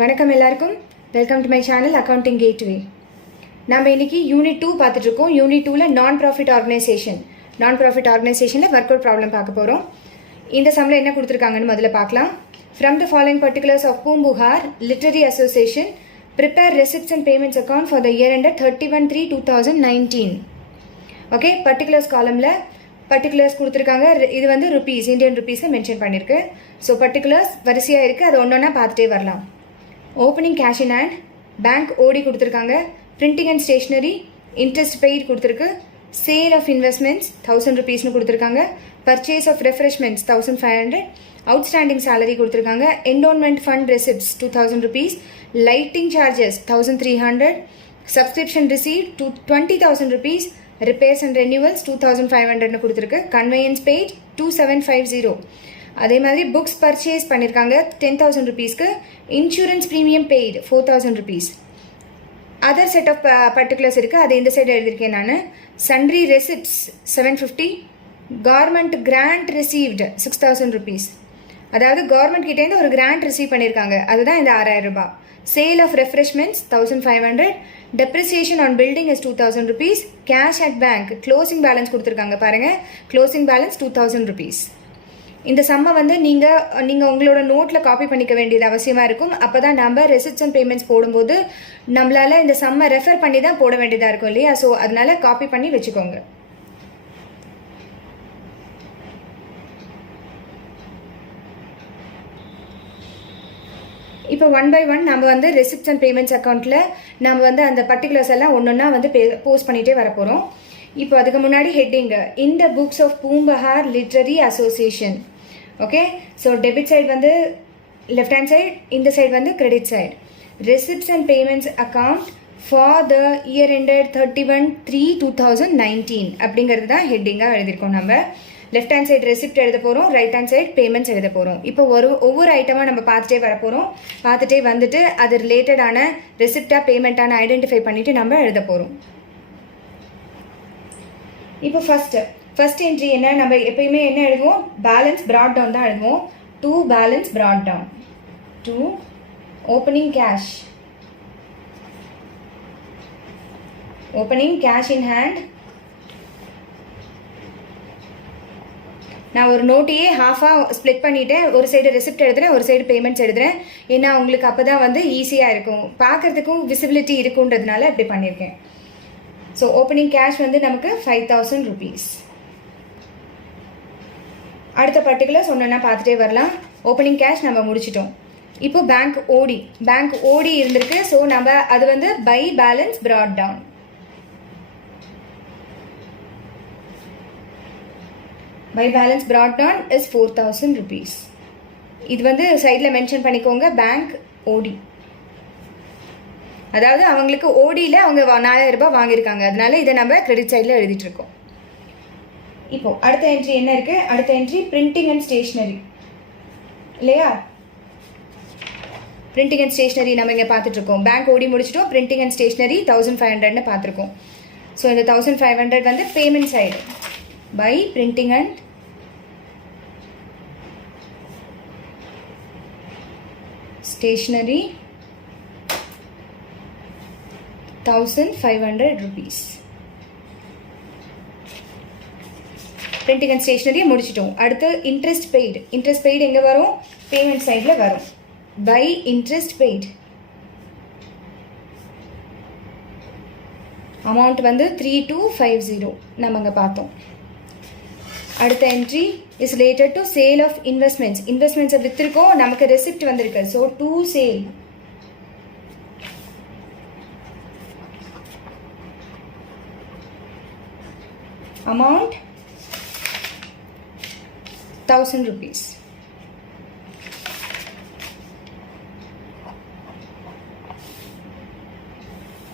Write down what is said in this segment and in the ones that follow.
வணக்கம் எல்லாருக்கும். Welcome to my channel accounting gateway. நம்ம இன்னைக்கு யூனிட் 2 பார்த்துட்டு இருக்கோம். யூனிட் 2ல நான் ப்ராஃபிட் ஆர்கனைசேஷனில் ஒர்க் அவுட் ப்ராப்ளம் பார்க்க போகிறோம். இந்த சம்மில் என்ன கொடுத்துருக்காங்கன்னு முதல்ல பார்க்கலாம். From the following particulars of Poompuhar literary association prepare receipts and payments account for the year ended 31/3/2019. Okay, particulars காலமில் பர்டிகுலர்ஸ் கொடுத்துருக்காங்க. இது வந்து ருபீஸ், இந்தியன் ருபீஸை மென்ஷன் பண்ணியிருக்கு. ஸோ பர்டிகுலர்ஸ் வரிசையாக இருக்குது, அது ஒன்றா பார்த்துட்டே வரலாம். Opening cash in hand, bank OD கொடுத்துருக்காங்க. Printing and stationery, interest paid கொடுத்துருக்கு. சேல் ஆஃப் இன்வெஸ்ட்மெண்ட்ஸ் 1000 ருபீஸ்னு கொடுத்துருக்காங்க. Purchase of refreshments 1500. Outstanding salary கொடுத்துருக்காங்க. Endowment fund receipts 2000 rupees. Lighting charges 1300. Subscription receive 20,000 rupees. Repairs and renewals 2500னு கொடுத்துருக்கு. Conveyance paid 2750. அதே மாதிரி books purchase பண்ணியிருக்காங்க 10,000 ருபீஸ்க்கு. Insurance premium paid 4,000 rupees. Other set of particulars இருக்குது, அது இந்த சைடு எழுதியிருக்கேன் நான். Sundry receipts 750. Government grand received 6,000 rupees. அதாவது கவர்மெண்ட் கிட்டேருந்து ஒரு கிராண்ட் ரிசீவ் பண்ணியிருக்காங்க, அதுதான் இந்த 6000 ரூபாய். Sale of refreshments 1500. Depreciation on building is 2000 rupees. Cash at bank closing balance கொடுத்துருக்காங்க பாருங்கள். Closing balance 2000 rupees. இந்த சம்மை வந்து நீங்கள் உங்களோட நோட்டில் காப்பி பண்ணிக்க வேண்டியது அவசியமாக இருக்கும். அப்போ தான் நம்ம ரெசிப்ட்ஸ் அண்ட் பேமெண்ட்ஸ் போடும்போது நம்மளால் இந்த சம்மை ரெஃபர் பண்ணி தான் போட வேண்டியதாக இருக்கும் இல்லையா? ஸோ அதனால காப்பி பண்ணி வச்சுக்கோங்க. இப்போ 1 by 1 நம்ம வந்து ரெசிப்ட்ஸ் அண்ட் பேமெண்ட்ஸ் அக்கௌண்ட்டில் நம்ம வந்து அந்த பர்டிகுலர்ஸ் எல்லாம் ஒன்றா வந்து போஸ்ட் பண்ணிகிட்டே வர போகிறோம். இப்போ அதுக்கு முன்னாடி ஹெட்டிங் இந்த books of Poompuhar literary association. Okay, so debit side வந்து லெஃப்ட் ஹேண்ட் சைடு, இந்த சைடு வந்து credit side. Receipts and payments account for the year ended 31/3/2019 அப்படிங்கிறது தான் ஹெட்டிங்காக எழுதியிருக்கோம். நம்ம லெஃப்ட் ஹேண்ட் சைடு ரெசிப்ட் எழுத போகிறோம், ரைட் ஹேண்ட் சைடு பேமெண்ட்ஸ் எழுத போகிறோம். இப்போ ஒவ்வொரு ஐட்டமாக நம்ம பார்த்துட்டே வர போகிறோம். பார்த்துட்டே வந்துட்டு அது ரிலேட்டடான ரெசிப்டாக பேமெண்ட்டான ஐடென்டிஃபை பண்ணிவிட்டு நம்ம எழுத போகிறோம். இப்போ ஃபர்ஸ்ட் என்ட்ரி என்ன, நம்ம எப்பயுமே என்ன எழுதுவோம், பேலன்ஸ் ப்ராட் டவுன் தான் எழுதுவோம். To balance brought down. To opening cash in hand. நான் ஒரு நோட்டையே ஹாஃபாக ஸ்ப்ளிட் பண்ணிவிட்டேன். ஒரு சைடு ரெசிப்ட் எழுதுறேன், ஒரு சைடு பேமெண்ட்ஸ் எழுதுறேன். ஏன்னா உங்களுக்கு அப்போ தான் வந்து ஈஸியாக இருக்கும், பார்க்குறதுக்கும் விசிபிலிட்டி இருக்குன்றதுனால அப்படி பண்ணியிருக்கேன். ஸோ ஓப்பனிங் கேஷ் வந்து நமக்கு 5,000 ருபீஸ். அடுத்த பர்டிகுலர்ஸ் ஒன்றுன்னா பார்த்துட்டே வரலாம். ஓப்பனிங் கேஷ் நம்ம முடிச்சிட்டோம். இப்போ பேங்க் ஓடி இருந்திருக்கு. ஸோ நம்ம அது வந்து by balance brought down. By balance brought down is 4,000 rupees. இது வந்து சைடில் மென்ஷன் பண்ணிக்கோங்க, பேங்க் ஓடி. அதாவது அவங்களுக்கு ஓடியில் அவங்க 4,000 ரூபாய் வாங்கியிருக்காங்க, அதனால இதை நம்ம கிரெடிட் சைடில் எழுதிட்டு இருக்கோம். இப்போ அடுத்த என்ட்ரி என்ன இருக்கு? அடுத்த என்ட்ரி பிரிண்டிங் அண்ட் ஸ்டேஷ்னரி இல்லையா? பிரிண்டிங் அண்ட் ஸ்டேஷ்னரி நம்ம இங்கே பார்த்துட்டு இருக்கோம். பேங்க் ஓடி முடிச்சிட்டோம். பிரிண்டிங் அண்ட் ஸ்டேஷ்னரி 1500ன்னு பார்த்துருக்கோம். ஸோ இந்த 1500 வந்து payment side by printing and stationery 1500 rupees. Printing and ஸ்டேஷ்னரியை முடிச்சிட்டோம். அடுத்து இன்ட்ரெஸ்ட் பெய்டு எங்கே வரும்? பேமெண்ட் சைடில் வரும். பை இன்ட்ரெஸ்ட் பெய்டு அமௌண்ட் வந்து 3250 நம்ம அங்கே பார்த்தோம். அடுத்த entry is related to sale of இன்வெஸ்ட்மெண்ட்ஸை விற்றுருக்கோம், நமக்கு ரெசிப்ட் வந்திருக்கு. So to sale amount 1,000 rupees.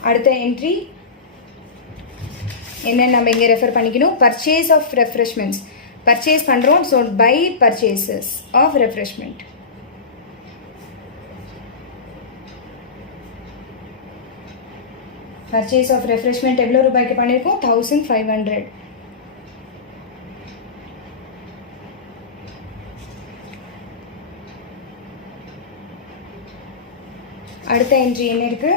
அடுத்த என்ட்ரி என்ன நம்ம இங்கே ரெஃபர் பண்ணிக்கணும்? பர்ச்சேஸ் ஆஃப் ரெஃப்ரெஷ்மெண்ட்ஸ் பர்ச்சேஸ் பண்ணுறோம். So by purchases of refreshment. Purchase of refreshment எவ்வளோ ரூபாய்க்கு பண்ணியிருக்கோம்? 1500. அடுத்த என்ட்ரி என்ன இருக்குது?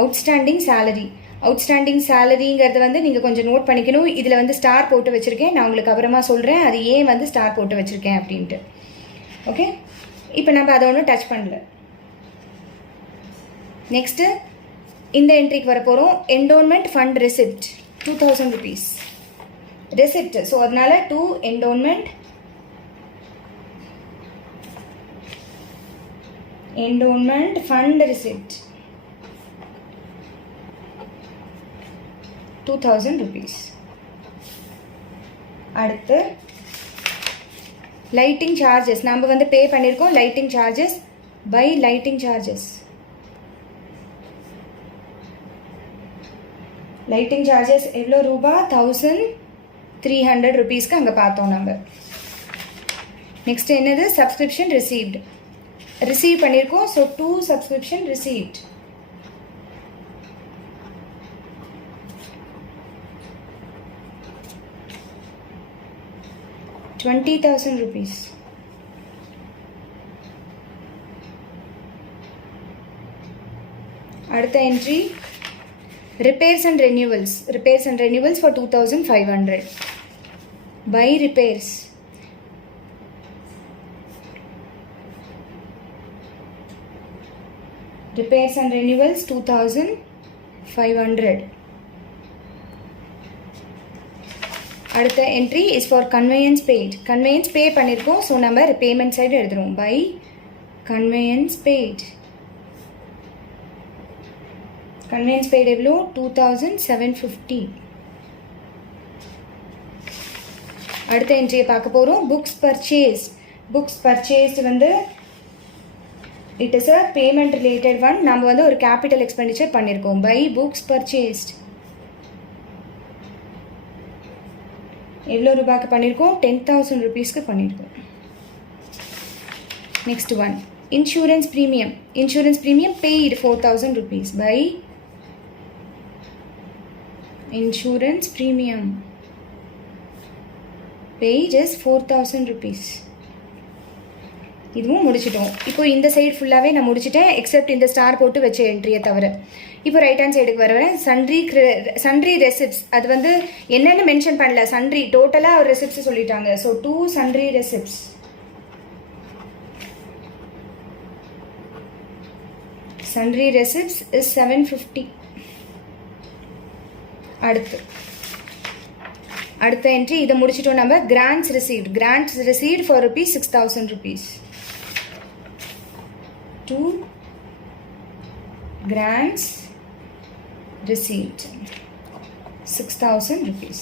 Outstanding salary. அவுட்ஸ்டாண்டிங் சேலரிங்கிறது வந்து நீங்கள் கொஞ்சம் நோட் பண்ணிக்கணும். இதில் வந்து ஸ்டார் போட்டு வச்சுருக்கேன். நான் உங்களுக்கு அப்புறமா சொல்கிறேன் அது ஏன் வந்து ஸ்டார் போட்டு வச்சுருக்கேன் அப்படின்ட்டு. ஓகே, இப்போ நம்ம அதை ஒன்றும் டச் பண்ணல. நெக்ஸ்ட்டு இந்த என்ட்ரிக்கு வர போகிறோம். Endowment fund receipt 2000 rupees receipt. So அதனால to endowment fund receipt 2000 rupees. அடுத்து லைட்டிங் சார்ஜஸ் நம்ம வந்து பே பண்ணியிருக்கோம். Lighting charges by lighting charges. Lighting charges எவ்வளோ ரூபா? 1300 rupeesக்கு அங்கே பார்த்தோம் நம்ம. நெக்ஸ்ட் என்னது? Subscription received. ரிசீவ் பண்ணியிருக்கோம். So 2 subscription received. ₹20,000. அடுத்த entry repairs and renewals for 2500 by repairs. Repairs and renewals 2500. அடுத்த entry is for conveyance paid. Conveyance pay பண்ணியிருக்கோம். ஸோ நம்ம பேமெண்ட் சைடு எழுதுகிறோம். By conveyance paid. Conveyance paid எவ்வளோ? 2750. அடுத்த என்ட்ரியை பார்க்க போகிறோம். Books purchase. புக்ஸ் பர்ச்சேஸ்டு வந்து it is a payment related one. நம்ம வந்து ஒரு கேபிட்டல் எக்ஸ்பெண்டிச்சர் பண்ணியிருக்கோம். பை புக்ஸ் பர்ச்சேஸ்ட் எவ்வளோ ரூபாய்க்கு பண்ணியிருக்கோம்? 10,000 rupeesக்கு பண்ணியிருக்கோம். Next one insurance premium. Insurance premium paid 4,000 rupees by insurance premium paid is 4,000 rupees. இதுவும் முடிச்சிட்டோம். இப்போ இந்த சைடு ஃபுல்லாகவே நான் முடிச்சிட்டேன் எக்ஸப்ட் இந்த ஸ்டார் போட்டு வச்ச என்ட்ரியை தவிர. இப்போ ரைட் ஹேண்ட் சைடுக்கு வரேன். Sundry receipts. அது வந்து என்னென்னு மென்ஷன் பண்ணல. சன்ட்ரி டோட்டலாக ஒரு ரெசிப்ட்ஸ் சொல்லிட்டாங்க. So 2 sundry receipts. Sundry receipts is 750. அடுத்த என்ட்ரி இதை முடிச்சிட்டோம் நம்ம. Grants received for ₹6,000. 2 grants received 6,000 rupees.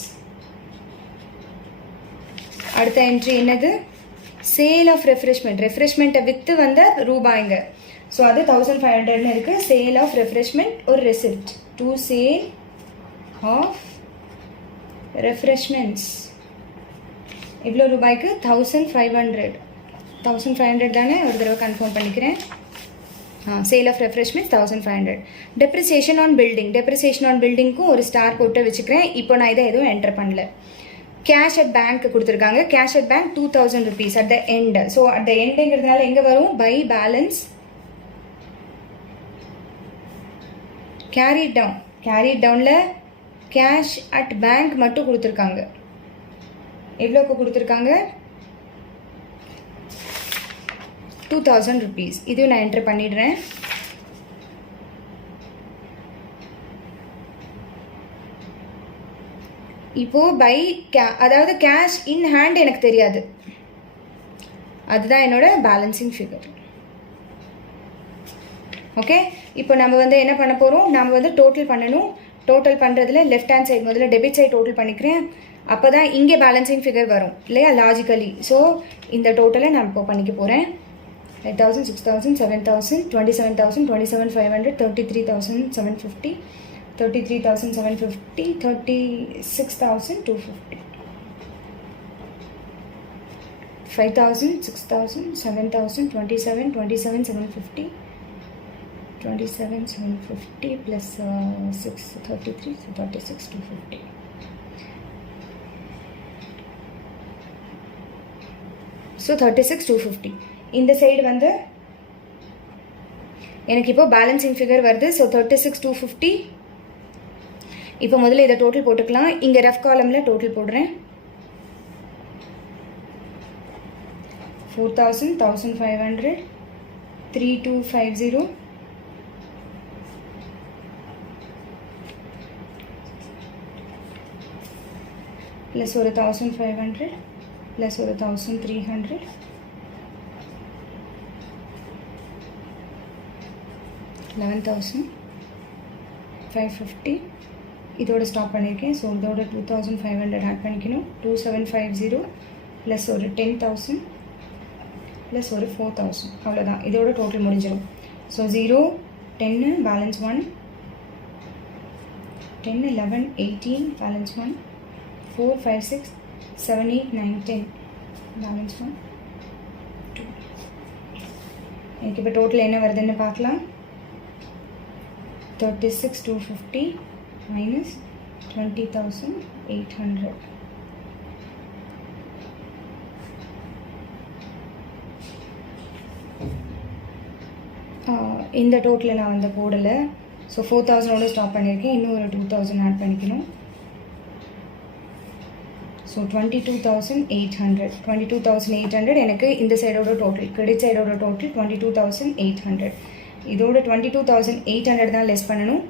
அடுத்த என்ட்ரி என்னது? சேல் ஆஃப் ரெஃப்ரெஷ்மெண்ட்டை விற்று வந்த ரூபாய்ங்க. ஸோ அது 1500 இருக்கு. சேல் ஆஃப் ரெஃப்ரெஷ்மெண்ட் ஒரு receipt. To sale of refreshments எவ்வளோ ரூபாய்க்கு? 1500 தானே? ஒரு தடவை கன்ஃபார்ம் பண்ணிக்கிறேன். Sale of refreshments 1500. Depreciation on பில்டிங்க்கும் ஒரு ஸ்டார் போட்டு வச்சுக்கிறேன். இப்போ நான் இதை எதுவும் என்டர் பண்ணல. கேஷ் அட் பேங்க் கொடுத்துருக்காங்க. Cash at bank 2000 rupees at the end. So at the எண்டுங்கிறதுனால எங்கே வரும்? பை பேலன்ஸ் கேரிட் டவுனில் கேஷ் அட் பேங்க் மட்டும் கொடுத்துருக்காங்க. எவ்வளோக்கு கொடுத்துருக்காங்க? 2000 rupees. இதுவும் நான் என்டர் பண்ணிடுறேன். இப்போது அதாவது கேஷ் இன் ஹேண்ட் எனக்கு தெரியாது. அதுதான் என்னோட பேலன்சிங் ஃபிகர். ஓகே, இப்போ நம்ம வந்து என்ன பண்ண போகிறோம்? நம்ம வந்து டோட்டல் பண்ணணும். டோட்டல் பண்ணுறதுல லெஃப்ட் ஹேண்ட் சைடு முதல்ல டெபிட் சைடு டோட்டல் பண்ணிக்கிறேன். அப்போ தான் இங்கே பேலன்சிங் ஃபிகர் வரும் இல்லையா, லாஜிக்கலி. ஸோ இந்த டோட்டலை நான் இப்போ பண்ணிக்க போகிறேன். 5,000, 6,000, 7,000, 27,000, 27,500, 33,750, 33,750, 36,250. 5,000, 6,000, 7,000, 27,750, 27,750 plus 6, 33, so 36,250. So 36,250. இந்த சைடு வந்து எனக்கு இப்போ பேலன்சிங் ஃபிகர் வருது. ஸோ 36,250. இப்போ முதல்ல இதை டோட்டல் போட்டுக்கலாம். இங்கே ரஃப் காலமில் டோட்டல் போடுறேன். 4,000, 1,500, 3,250, plus ஒரு 1,500, plus ஒரு 1,300, $11,550. இதோட ஸ்டாப் பண்ணியிருக்கேன். ஸோ இதோட 2,500 ஆட் பண்ணிக்கணும். 2,750 ப்ளஸ் ஒரு 10,000 ப்ளஸ் ஒரு 4,000. அவ்வளோதான். இதோட டோட்டல் முடிஞ்சிடும். So 0, 10, balance 1, 10, 11, 18, balance 1, 4, 5, 6, 7, 8, 9, 10, balance 1, 2. எனக்கு இப்போ டோட்டல் என்ன வருதுன்னு பார்க்கலாம். 36,250 minus 20,800. இந்த டோட்டலில் நான் வந்து போடலை. ஸோ 4,000ஓட ஸ்டாப் பண்ணியிருக்கேன். இன்னும் ஒரு 2,000 ஆட் பண்ணிக்கணும். ஸோ 22,800. 22,800 எனக்கு இந்த சைடோட டோட்டல், கிரெடிட் சைடோட டோட்டல் 22,800. இதோட 22,800 தான் லெஸ் பண்ணணும்.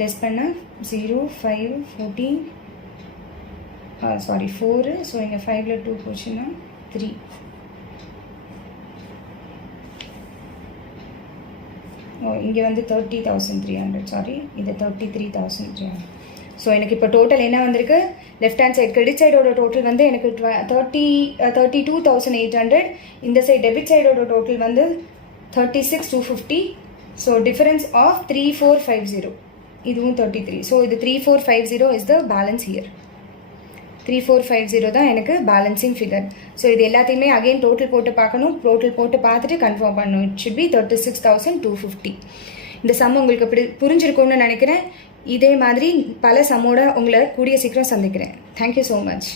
லெஸ் பண்ணால் 0, 5, 14, சாரி 4. ஸோ இங்கே 5ல் 2 போச்சுன்னா 3. இங்கே வந்து 30,300. சாரி, இது 33,300. ஸோ எனக்கு இப்போ டோட்டல் என்ன வந்திருக்கு, லெஃப்ட் ஹேண்ட் சைடு கிரெடிட் சைடோட டோட்டல் வந்து எனக்கு 32,800. இந்த சைடு டெபிட் சைடோட டோட்டல் வந்து 36,250. So difference of 3,450. இதுவும் 33. ஸோ இது 3,450 இஸ் த பேலன்ஸ் இயர். 3,450 தான் எனக்கு பேலன்சிங் ஃபிகர். ஸோ இது எல்லாத்தையுமே அகெயின் டோட்டல் போட்டு பார்க்கணும். டோட்டல் போட்டு பார்த்துட்டு கன்ஃபார்ம் பண்ணணும். It should be 36,250. இந்த சம் உங்களுக்கு புரிஞ்சிருக்கும்னு நினைக்கிறேன். இதே மாதிரி பல சம்மோட உங்களை கூடிய சீக்கிரம் சந்திக்கிறேன். Thank you so much.